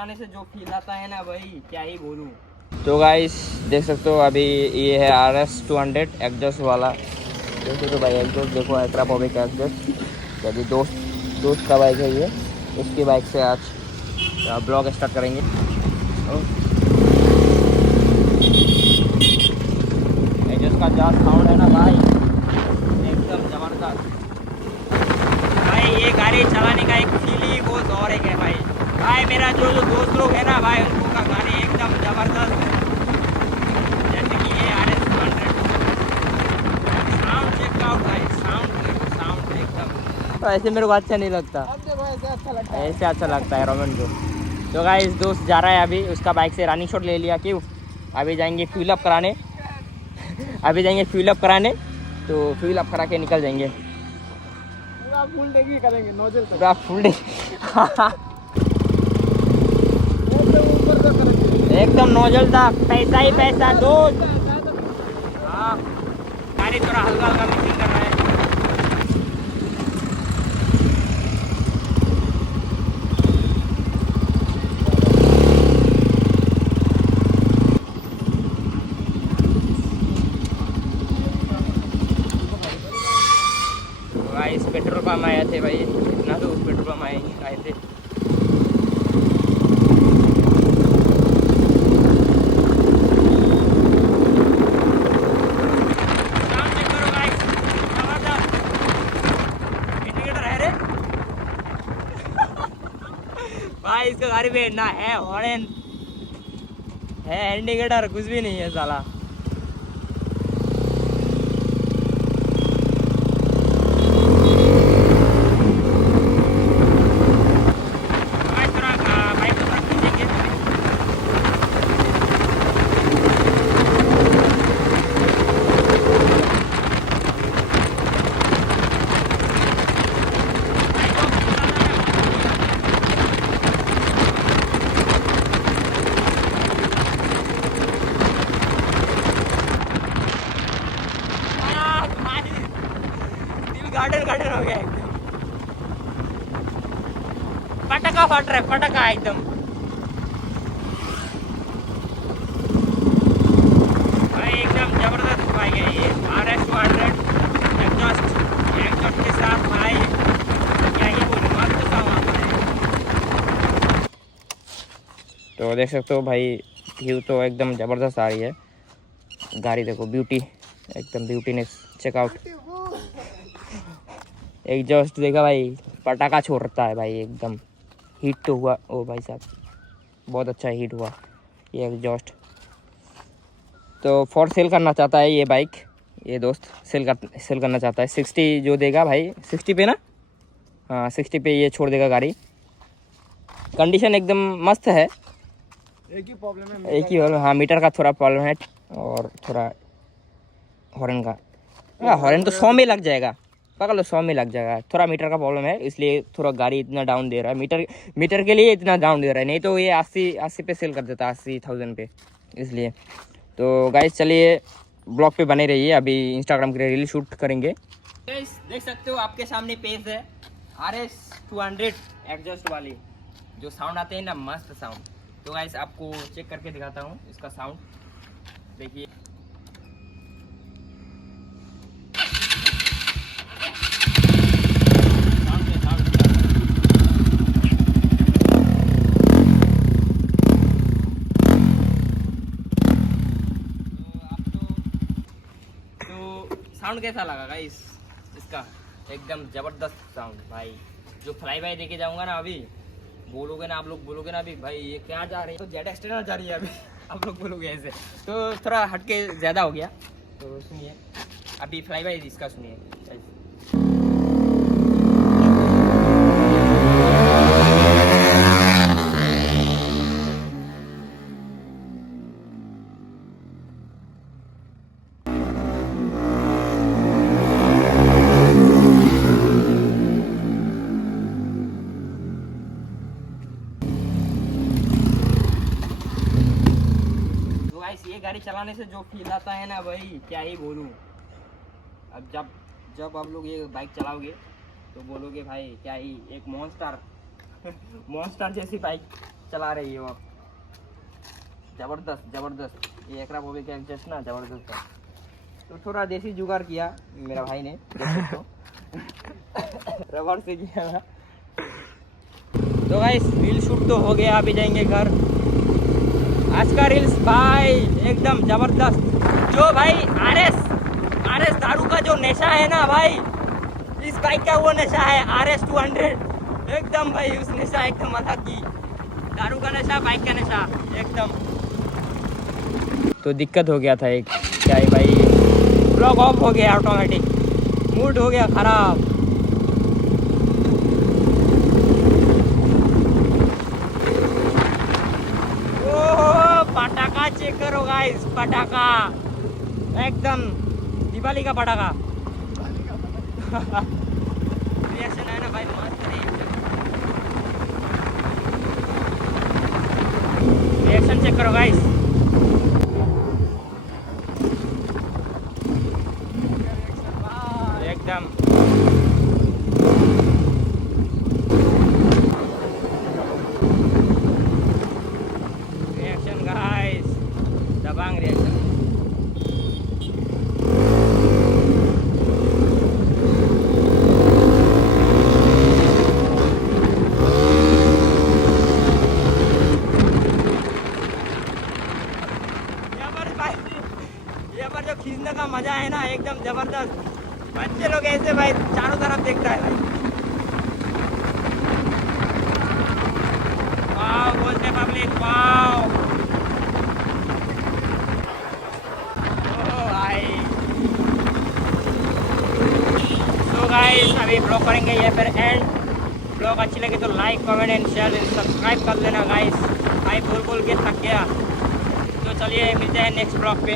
चलाने से जो फील आता है ना भाई क्या ही बोलूं। तो गाइस देख सकते हो अभी ये है RS 200 एग्जॉस्ट वाला। देखो तो भाई एग्जॉस्ट देखो, एक्रापोविक का एग्जॉस्ट। अभी दोस्त का बाइक है ये, उसकी बाइक से आज ब्लॉग स्टार्ट करेंगे। एग्जॉस्ट का जो साउंड है ना भाई एकदम ज़बरदस्त भाई। ये गाड़ी चलाने का एक फील ही बहुत और एक है भाई। मेरा जो दोस्त लोग है ना भाई उनको का गाड़ी एकदम ज़बरदस्त है। जैसे कि ये RS 200 साउंड चेक आउट भाई, साउंड एकदम ऐसे मेरे को अच्छा नहीं लगता। ऐसे अच्छा लगता है रोमन को। तो गाइस दोस्त जा रहा है अभी, उसका बाइक से रनिंग शॉट ले लिया। क्यों अभी जाएंगे फ्यूल अप कराने अभी जाएंगे फ्यूल अप कराने, तो फ्यूल अप करा के निकल जाएंगे। पूरा फुल डेगी करेंगे नोजल पे, पूरा फुल डे एकदम नोजल था, पैसा ही पैसा दोस्त। हाँ गाड़ी थोड़ा हल्का हल्का मिक्सिंग कर रहा है। गाइस पेट्रोल पंप आए थे भाई, इतना दूर पेट्रोल पंप आए थे। भाई इसका गाड़ी में ना है हॉर्न है, इंडिकेटर कुछ भी नहीं है साला। गार्डन हो गया एकदम, पटाखा फट रहा है, पटाखा एकदम। भाई एकदम जबरदस्त बाइक है ये RS 200 एग्जॉस्ट के साथ भाई, क्या ही बोलूं, मस्त साउंड है। तो देख सकते हो भाई व्यू तो एकदम जबरदस्त आ रही है। गाड़ी देखो ब्यूटी, एकदम ब्यूटीनेस चेकआउट। एग्जॉस्ट देखा भाई, पटाखा छोड़ता है भाई एकदम। हीट तो हुआ ओ भाई साहब, बहुत अच्छा हीट हुआ ये एग्जॉस्ट। तो फॉर सेल करना चाहता है ये बाइक, ये दोस्त सेल करना चाहता है। 60 जो देगा भाई, 60 पे ना, हाँ 60 पे ये छोड़ देगा गाड़ी। कंडीशन एकदम मस्त है। एक ही प्रॉब्लम है, हाँ मीटर का थोड़ा प्रॉब्लम है, और थोड़ा हॉर्न का। हॉर्न तो 100 में लग जाएगा, पकड़ लो 100 में लग जाएगा। थोड़ा मीटर का प्रॉब्लम है, इसलिए थोड़ा गाड़ी इतना डाउन दे रहा है। मीटर के लिए इतना डाउन दे रहा है, नहीं तो ये 80 पे सेल कर देता, 80,000 पे, इसलिए। तो गाइस चलिए ब्लॉग पे बने रहिए, अभी इंस्टाग्राम के लिए रील शूट करेंगे। देख सकते हो आपके सामने पेज है RS 200 एग्जॉस्ट वाली, जो साउंड आते हैं ना, मस्त साउंड। तो गाइस आपको चेक करके दिखाता हूँ इसका साउंड, देखिए। साउंड कैसा लगा गाइस इसका? एकदम जबरदस्त साउंड भाई। जो फ्लाई बाय देके जाऊंगा ना अभी, बोलोगे ना आप लोग, बोलोगे ना अभी भाई ये क्या जा रही है, तो जेट एक्सटेंडर जा रही है अभी आप लोग बोलोगे ऐसे, तो थोड़ा हटके ज़्यादा हो गया। तो सुनिए अभी फ्लाई बाय इसका सुनिए। ये गाड़ी चलाने से जो फील आता है ना भाई क्या ही बोलूं। अब जब आप लोग ये बाइक चलाओगे तो बोलोगे भाई क्या ही एक मॉन्स्टर मॉन्स्टर जैसी बाइक चला रही है वो, जबरदस्त जबरदस्त। ये एकरा बोबे का एडजस्ट ना जबरदस्त है। तो थोड़ा देसी जुगाड़ किया मेरा भाई ने, तो रबड़ से किया ना। तो गाइस रील शूट तो हो गया, अभी जाएंगे घर। आज का रील्स भाई एकदम जबरदस्त। जो भाई आरएस दारू का जो नशा है ना भाई, इस बाइक का वो नशा है RS 200 एकदम भाई, उस नशा एकदम अलग की। दारू का नशा, बाइक का नशा एकदम। तो दिक्कत हो गया था एक, क्या है भाई, ब्लॉक ऑफ हो गया ऑटोमेटिक, मूड हो गया खराब। ओह पटाखा चेक करो गाइस, पटाखा एकदम दिवाली का पटाखा। रिएक्शन है ना भाई, मस्त रिएक्शन चेक करो गाइस। एकदम रिएक्शन गाइस, दबंग रिएक्शन। यहाँ पर जो खींचने का मजा है ना एकदम जबरदस्त। बच्चे लोग ऐसे भाई चारों तरफ देखता है भाई। वाव बोलते पब्लिक, वाव। ओ भाई तो गाइस अभी ब्लॉग करेंगे ये फिर एंड। ब्लॉग अच्छी लगे तो like comment and share and subscribe कर लेना गाइस। भाई बोल बोल के थक गया। तो चलिए मिलते हैं नेक्स्ट ब्लॉग पे।